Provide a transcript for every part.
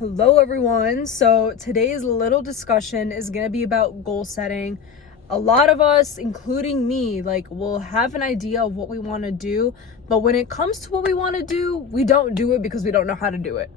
Hello everyone. So today's little discussion is going to be about goal setting. A lot of us, including me, will have an idea of what we want to do, but when it comes to what we want to do, we don't do it because we don't know how to do it.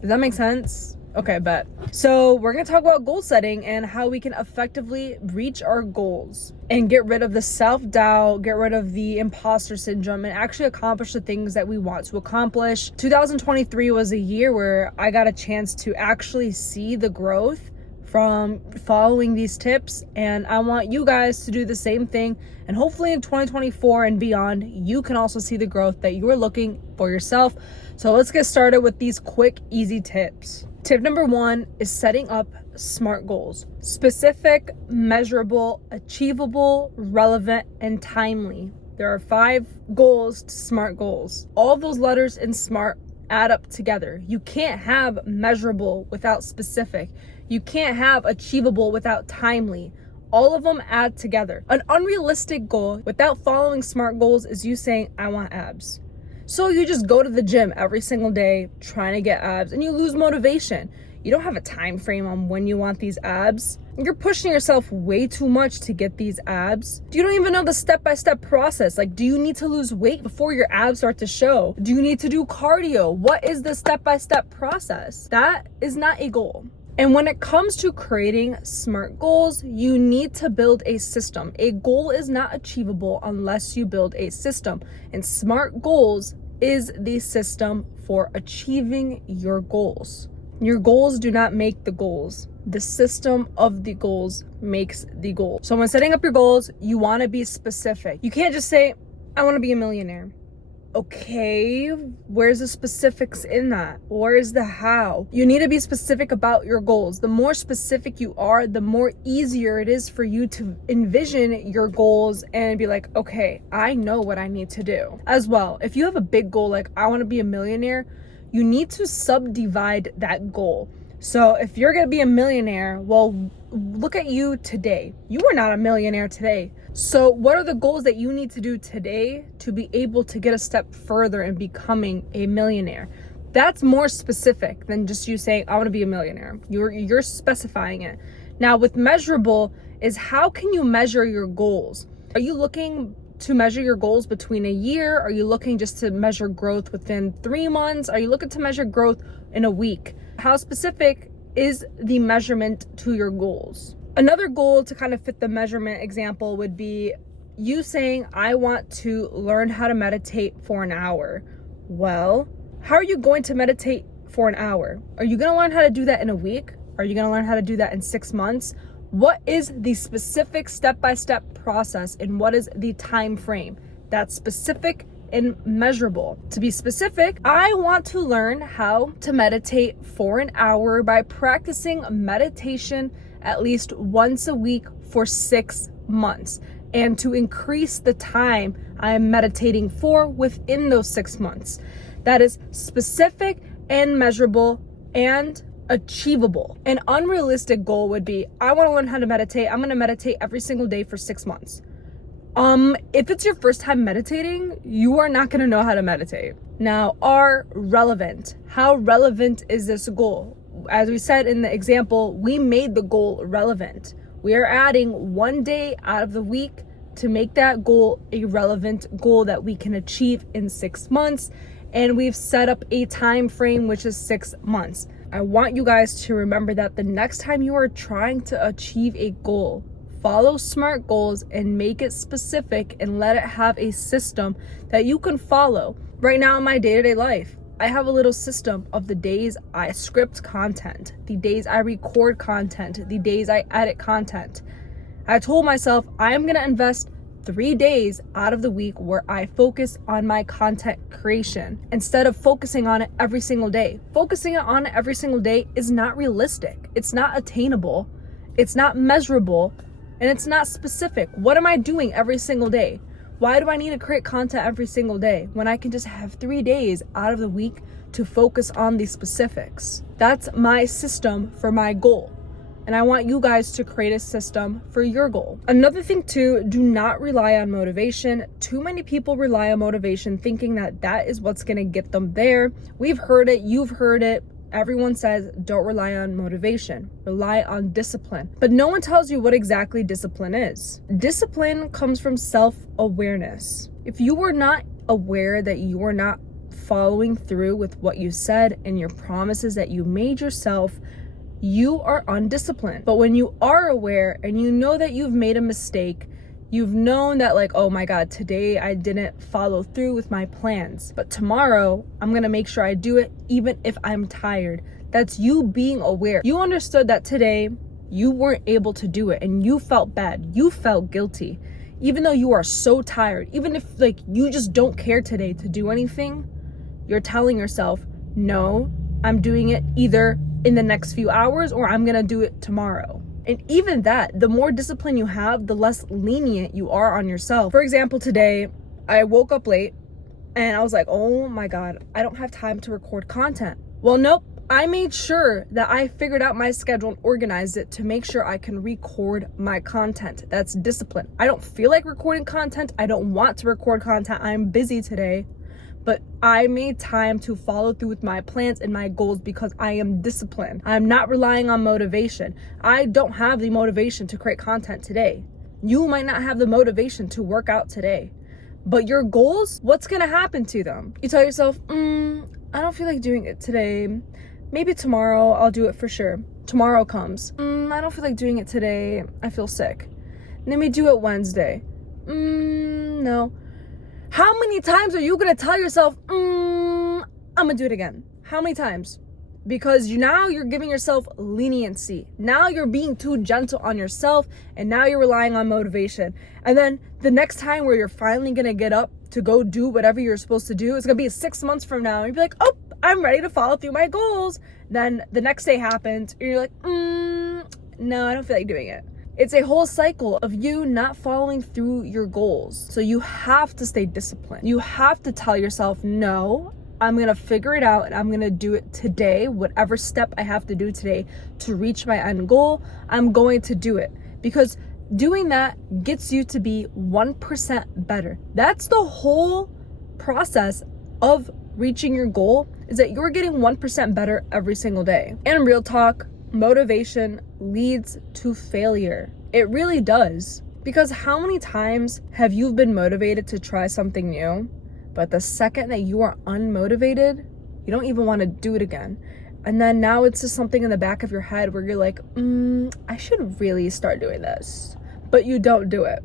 Does that make sense? Okay, bet. So we're going to talk about goal setting and how we can effectively reach our goals and get rid of the self-doubt, get rid of the imposter syndrome, and actually accomplish the things that we want to accomplish. 2023 was a year where I got a chance to actually see the growth from following these tips, and I want you guys to do the same thing, and hopefully in 2024 and beyond you can also see the growth that you are looking for yourself. So let's get started with these quick, easy tips. Tip number 1 is setting up SMART goals: specific, measurable, achievable, relevant, and timely. There are 5 goals to SMART goals. All those letters in SMART add up together. You can't have measurable without specific. You can't have achievable without timely. All of them add together. An unrealistic goal without following SMART goals is you saying, I want abs. So you just go to the gym every single day trying to get abs and you lose motivation. You don't have a time frame on when you want these abs. You're pushing yourself way too much to get these abs. You don't even know the step-by-step process. Do you need to lose weight before your abs start to show? Do you need to do cardio? What is the step-by-step process? That is not a goal. And when it comes to creating SMART goals, you need to build a system. A goal is not achievable unless you build a system. And SMART goals is the system for achieving your goals. Your goals do not make the goals. The system of the goals makes the goal. So when setting up your goals, you want to be specific. You can't just say, I want to be a millionaire. Okay, where's the specifics in that? Where's the how? You need to be specific about your goals. The more specific you are, the more easier it is for you to envision your goals and be like, okay, I know what I need to do. As well, if you have a big goal, like I want to be a millionaire, you need to subdivide that goal. So if you're going to be a millionaire, well, look at you today. You are not a millionaire today. So what are the goals that you need to do today to be able to get a step further in becoming a millionaire? That's more specific than just you saying, I want to be a millionaire. You're specifying it. Now with measurable is how can you measure your goals? Are you looking to measure your goals between a year? Are you looking just to measure growth within 3 months? Are you looking to measure growth in a week? How specific is the measurement to your goals? Another goal to kind of fit the measurement example would be you saying, I want to learn how to meditate for an hour. Well, how are you going to meditate for an hour? Are you going to learn how to do that in a week? Are you going to learn how to do that in 6 months? What is the specific step-by-step process and what is the time frame? That's specific and measurable. To be specific, I want to learn how to meditate for an hour by practicing meditation at least once a week for 6 months, and to increase the time I'm meditating for within those 6 months. That is specific and measurable and achievable. An unrealistic goal would be, I want to learn how to meditate. I'm going to meditate every single day for 6 months. If it's your first time meditating, you are not going to know how to meditate. Now, are relevant. How relevant is this goal? As we said in the example, we made the goal relevant. We are adding 1 day out of the week to make that goal a relevant goal that we can achieve in 6 months. And we've set up a time frame, which is 6 months. I want you guys to remember that the next time you are trying to achieve a goal, follow SMART goals and make it specific and let it have a system that you can follow. Right now in my day-to-day life, I have a little system of the days I script content, the days I record content, the days I edit content. I told myself I'm going to invest 3 days out of the week where I focus on my content creation instead of focusing on it every single day. Focusing on it every single day is not realistic. It's not attainable. It's not measurable. And it's not specific. What am I doing every single day? Why do I need to create content every single day when I can just have 3 days out of the week to focus on the specifics? That's my system for my goal. And I want you guys to create a system for your goal. Another thing too, do not rely on motivation. Too many people rely on motivation thinking that that is what's gonna get them there. We've heard it, you've heard it. Everyone says don't rely on motivation, rely on discipline. But no one tells you what exactly discipline is. Discipline comes from self-awareness. If you were not aware that you are not following through with what you said and your promises that you made yourself, you are undisciplined. But when you are aware and you know that you've made a mistake, you've known that like, oh my God, today I didn't follow through with my plans, but tomorrow I'm gonna make sure I do it even if I'm tired. That's you being aware. You understood that today you weren't able to do it and you felt bad. You felt guilty. Even though you are so tired, even if like you just don't care today to do anything, you're telling yourself, no, I'm doing it either in the next few hours or I'm gonna do it tomorrow. And even that, the more discipline you have, the less lenient you are on yourself. For example, today, I woke up late and I was like, oh my God, I don't have time to record content. Well, nope. I made sure that I figured out my schedule and organized it to make sure I can record my content. That's discipline. I don't feel like recording content. I don't want to record content. I'm busy today. But I made time to follow through with my plans and my goals because I am disciplined. I'm not relying on motivation. I don't have the motivation to create content today. You might not have the motivation to work out today. But your goals, what's gonna happen to them? You tell yourself, I don't feel like doing it today. Maybe tomorrow I'll do it for sure. Tomorrow comes. I don't feel like doing it today. I feel sick. Let me do it Wednesday. No. How many times are you gonna tell yourself, I'm gonna do it again? How many times? Because now you're giving yourself leniency. Now you're being too gentle on yourself, and now you're relying on motivation. And then the next time where you're finally gonna get up to go do whatever you're supposed to do, it's gonna be 6 months from now. And you'll be like, oh, I'm ready to follow through my goals. Then the next day happens, and you're like, no, I don't feel like doing it. It's a whole cycle of you not following through your goals. So you have to stay disciplined. You have to tell yourself, no, I'm gonna figure it out and I'm gonna do it today. Whatever step I have to do today to reach my end goal, I'm going to do it. Because doing that gets you to be 1% better. That's the whole process of reaching your goal, is that you're getting 1% better every single day. And real talk, motivation leads to failure. It really does. Because how many times have you been motivated to try something new, but the second that you are unmotivated, you don't even want to do it again? And then now it's just something in the back of your head where you're like, I should really start doing this. But you don't do it.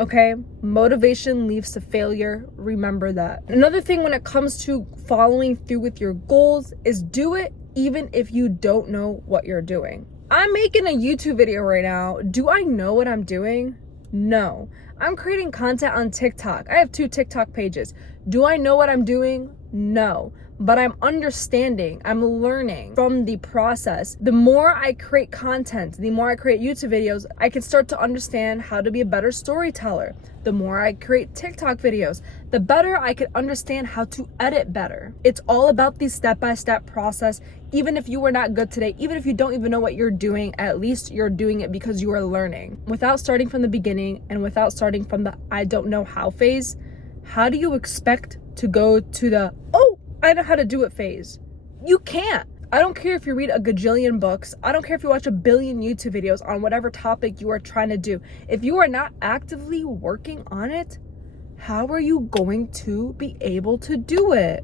Okay? Motivation leads to failure. Remember that. Another thing when it comes to following through with your goals is do it even if you don't know what you're doing. I'm making a YouTube video right now. Do I know what I'm doing? No. I'm creating content on TikTok. I have 2 TikTok pages. Do I know what I'm doing? No. But I'm understanding, I'm learning from the process. The more I create content, the more I create YouTube videos, I can start to understand how to be a better storyteller. The more I create TikTok videos, the better I can understand how to edit better. It's all about the step-by-step process. Even if you were not good today, even if you don't even know what you're doing, at least you're doing it because you are learning. Without starting from the beginning and without starting from the I don't know how phase, how do you expect to go to the, oh, I know how to do it phase? You can't. I don't care if you read a gajillion books. I don't care if you watch a billion YouTube videos on whatever topic you are trying to do. If you are not actively working on it, how are you going to be able to do it?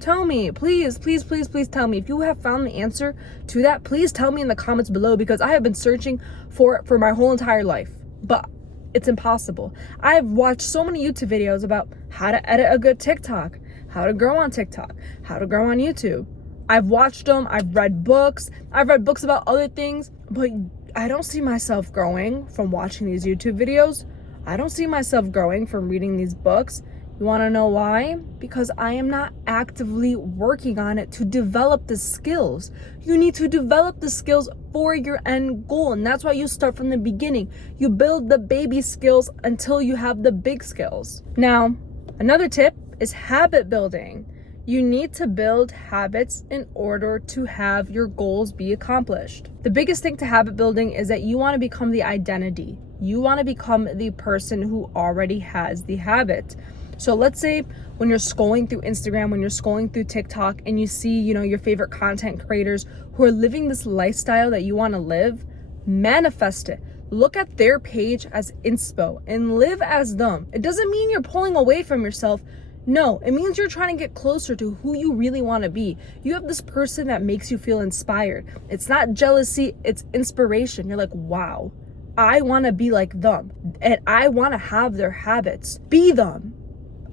Tell me, please, please, please, please tell me. If you have found the answer to that, please tell me in the comments below, because I have been searching for it for my whole entire life, but it's impossible. I've watched so many YouTube videos about how to edit a good TikTok, how to grow on TikTok, how to grow on YouTube. I've watched them, I've read books about other things, but I don't see myself growing from watching these YouTube videos. I don't see myself growing from reading these books. You want to know why? Because I am not actively working on it to develop the skills. You need to develop the skills for your end goal, and that's why you start from the beginning. You build the baby skills until you have the big skills. Now, another tip is habit building. You need to build habits in order to have your goals be accomplished. The biggest thing to habit building is that you want to become the identity. You want to become the person who already has the habit. So let's say when you're scrolling through Instagram, when you're scrolling through TikTok, and you see, your favorite content creators who are living this lifestyle that you want to live, manifest it. Look at their page as inspo and live as them. It doesn't mean you're pulling away from yourself. No, it means you're trying to get closer to who you really want to be. You have this person that makes you feel inspired. It's not jealousy, it's inspiration. You're like, wow, I want to be like them, and I want to have their habits. Be them.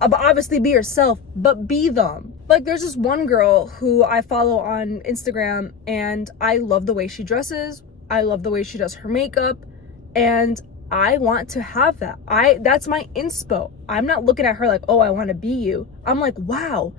Obviously be yourself, but be them. Like, there's this one girl who I follow on Instagram, and I love the way she dresses. I love the way she does her makeup, and I want to have that. That's my inspo. I'm not looking at her like, oh, I want to be you. I'm like, wow,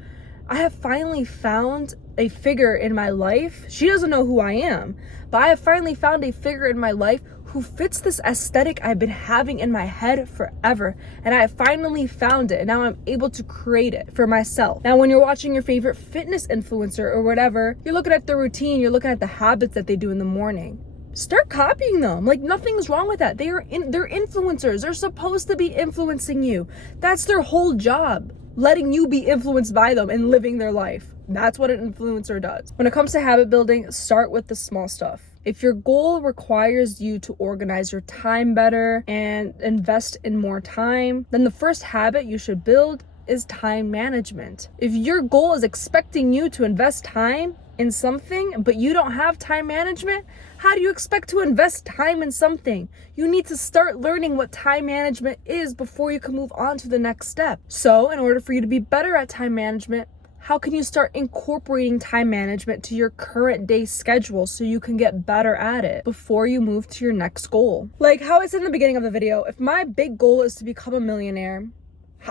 I have finally found a figure in my life. She doesn't know who I am, but I have finally found a figure in my life who fits this aesthetic I've been having in my head forever. And I finally found it. And now I'm able to create it for myself. Now, when you're watching your favorite fitness influencer or whatever, you're looking at their routine, you're looking at the habits that they do in the morning. Start copying them. Like, nothing's wrong with that. They're influencers. They're supposed to be influencing you. That's their whole job, letting you be influenced by them and living their life. That's what an influencer does. When it comes to habit building, start with the small stuff. If your goal requires you to organize your time better and invest in more time, then the first habit you should build is time management. If your goal is expecting you to invest time in something, but you don't have time management, how do you expect to invest time in something? You need to start learning what time management is before you can move on to the next step. So, in order for you to be better at time management, how can you start incorporating time management to your current day schedule so you can get better at it before you move to your next goal? Like how I said in the beginning of the video, if my big goal is to become a millionaire,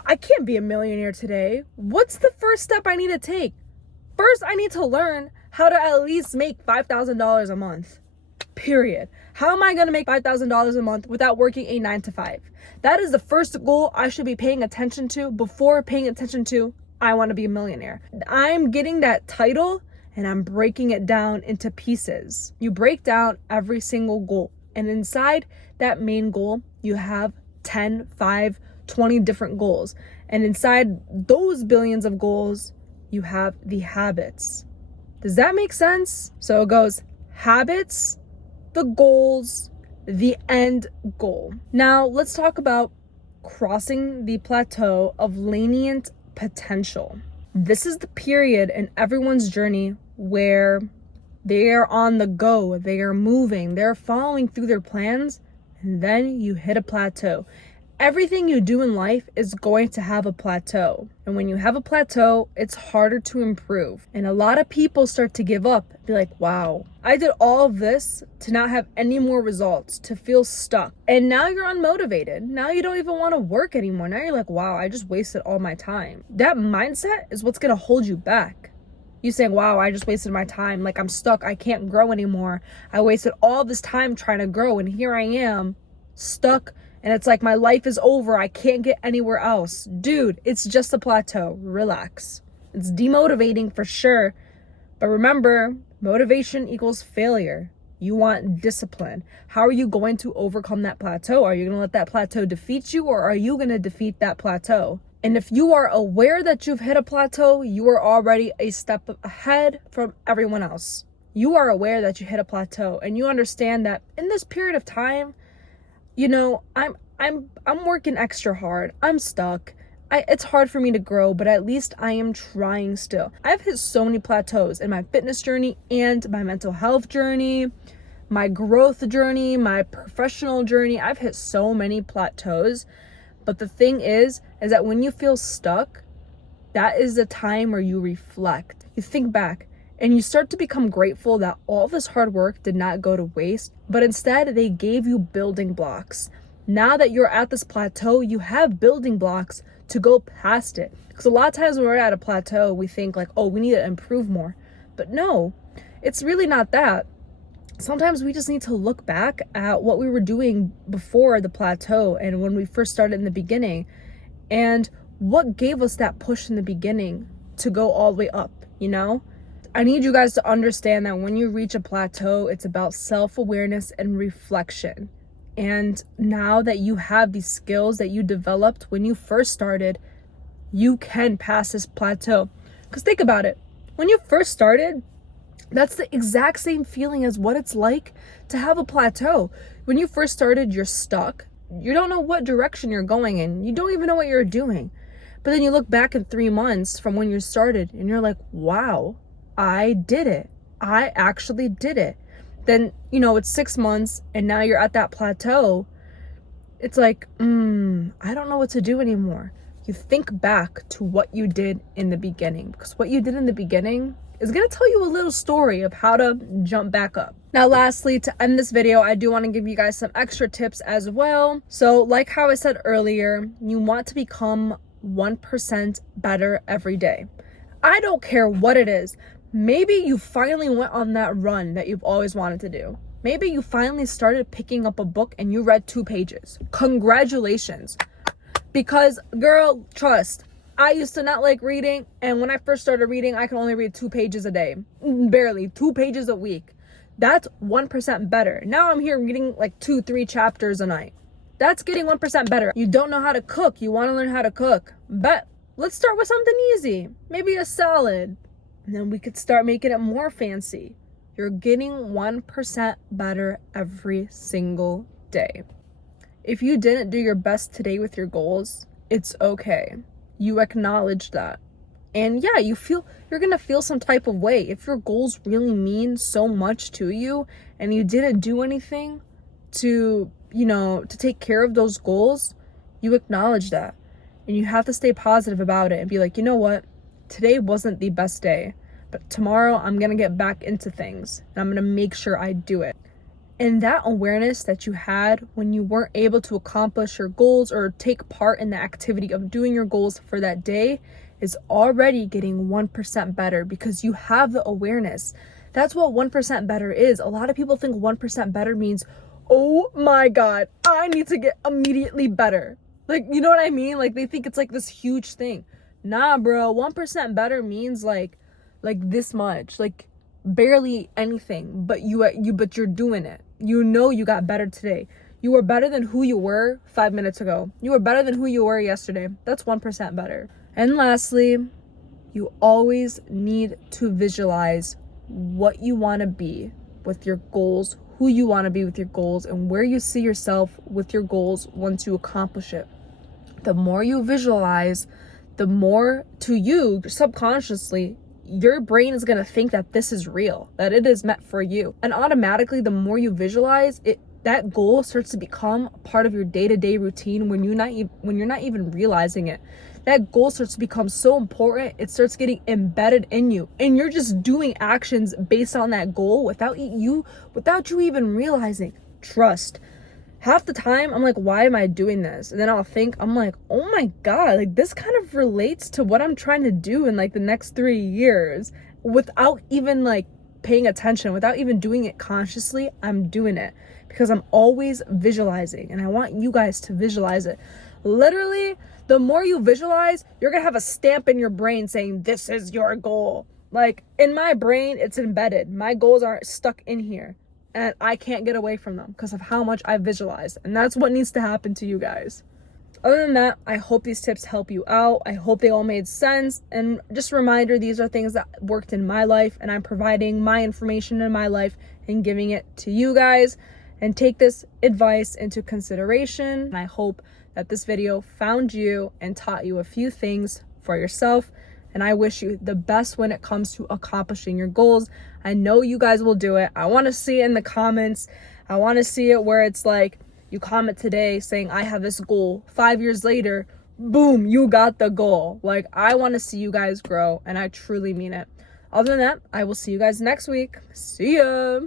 I can't be a millionaire today. What's the first step I need to take? First, I need to learn how to at least make $5,000 a month. Period. How am I going to make $5,000 a month without working a 9 to 5? That is the first goal I should be paying attention to before paying attention to I want to be a millionaire. I'm getting that title and I'm breaking it down into pieces. You break down every single goal, and inside that main goal, you have 10, 5, 20 different goals. And inside those billions of goals, you have the habits. Does that make sense? So it goes habits, the goals, the end goal. Now let's talk about crossing the plateau of lenient potential. This is the period in everyone's journey where they are on the go, they are moving, they're following through their plans, and then you hit a plateau. Everything you do in life is going to have a plateau. And when you have a plateau, it's harder to improve. And a lot of people start to give up, be like, wow, I did all of this to not have any more results, to feel stuck. And now you're unmotivated. Now you don't even want to work anymore. Now you're like, wow, I just wasted all my time. That mindset is what's going to hold you back. You saying, wow, I just wasted my time. Like, I'm stuck. I can't grow anymore. I wasted all this time trying to grow. And here I am stuck. And it's like my life is over. I can't get anywhere else. Dude, it's just a plateau. Relax. It's demotivating for sure. But remember, motivation equals failure. You want discipline. How are you going to overcome that plateau? Are you going to let that plateau defeat you, or are you going to defeat that plateau? And if you are aware that you've hit a plateau, you are already a step ahead from everyone else. You are aware that you hit a plateau, and you understand that in this period of time, I'm working extra hard. I'm stuck. It's hard for me to grow, but at least I am trying still. I've hit so many plateaus in my fitness journey and my mental health journey, my growth journey, my professional journey. I've hit so many plateaus. But the thing is that when you feel stuck, that is the time where you reflect. You think back and you start to become grateful that all this hard work did not go to waste, but instead they gave you building blocks. Now that you're at this plateau, you have building blocks to go past it. Because a lot of times when we're at a plateau, we think like, oh, we need to improve more. But no, it's really not that. Sometimes we just need to look back at what we were doing before the plateau and when we first started in the beginning, and what gave us that push in the beginning to go all the way up, I need you guys to understand that when you reach a plateau, it's about self-awareness and reflection. And now that you have these skills that you developed when you first started, you can pass this plateau. Because think about it. When you first started, that's the exact same feeling as what it's like to have a plateau. When you first started, you're stuck. You don't know what direction you're going in. You don't even know what you're doing. But then you look back in 3 months from when you started and you're like, wow, I did it. I actually did it. Then, it's 6 months and now you're at that plateau. It's like, I don't know what to do anymore. You think back to what you did in the beginning, because what you did in the beginning is going to tell you a little story of how to jump back up. Now, lastly, to end this video, I do want to give you guys some extra tips as well. So like how I said earlier, you want to become 1% better every day. I don't care what it is. Maybe you finally went on that run that you've always wanted to do. Maybe you finally started picking up a book and you read 2 pages. Congratulations. Because, girl, trust, I used to not like reading, and when I first started reading, I could only read 2 pages a day. Barely, 2 pages a week. That's 1% better. Now I'm here reading like 2-3 chapters a night. That's getting 1% better. You don't know how to cook. You want to learn how to cook. But let's start with something easy. Maybe a salad. And then we could start making it more fancy. You're getting 1% better every single day. If you didn't do your best today with your goals, it's okay. You acknowledge that. And yeah, you're going to feel some type of way. If your goals really mean so much to you and you didn't do anything to take care of those goals, you acknowledge that. And you have to stay positive about it and be like, you know what? Today wasn't the best day, but tomorrow I'm going to get back into things and I'm going to make sure I do it. And that awareness that you had when you weren't able to accomplish your goals or take part in the activity of doing your goals for that day is already getting 1% better because you have the awareness. That's what 1% better is. A lot of people think 1% better means, oh my God, I need to get immediately better. Like, you know what I mean? Like, they think it's like this huge thing. Nah, bro, 1% better means like this much, like barely anything, but you're doing it. You got better today. You are better than who you were 5 minutes ago. You are better than who you were yesterday. That's 1% better. And lastly, you always need to visualize what you want to be with your goals, who you want to be with your goals, and where you see yourself with your goals once you accomplish it. The more you visualize, the more to you subconsciously, your brain is going to think that this is real, that it is meant for you. And automatically, the more you visualize it, that goal starts to become part of your day-to-day routine when you're not even realizing it. That goal starts to become so important, it starts getting embedded in you. And you're just doing actions based on that goal without you even realizing. Trust. Half the time, I'm like, why am I doing this? And then I'm like, oh my God, like this kind of relates to what I'm trying to do in like the next 3 years without even like paying attention, without even doing it consciously. I'm doing it because I'm always visualizing, and I want you guys to visualize it. Literally, the more you visualize, you're gonna have a stamp in your brain saying, this is your goal. Like in my brain, it's embedded. My goals aren't stuck in here. And I can't get away from them because of how much I visualize. And that's what needs to happen to you guys. Other than that, I hope these tips help you out. I hope they all made sense. And just a reminder, these are things that worked in my life, and I'm providing my information in my life and giving it to you guys. And take this advice into consideration. And I hope that this video found you and taught you a few things for yourself. And I wish you the best when it comes to accomplishing your goals. I know you guys will do it. I want to see it in the comments. I want to see it where it's like you comment today saying, I have this goal. 5 years later, boom, you got the goal. Like, I want to see you guys grow, and I truly mean it. Other than that, I will see you guys next week. See ya.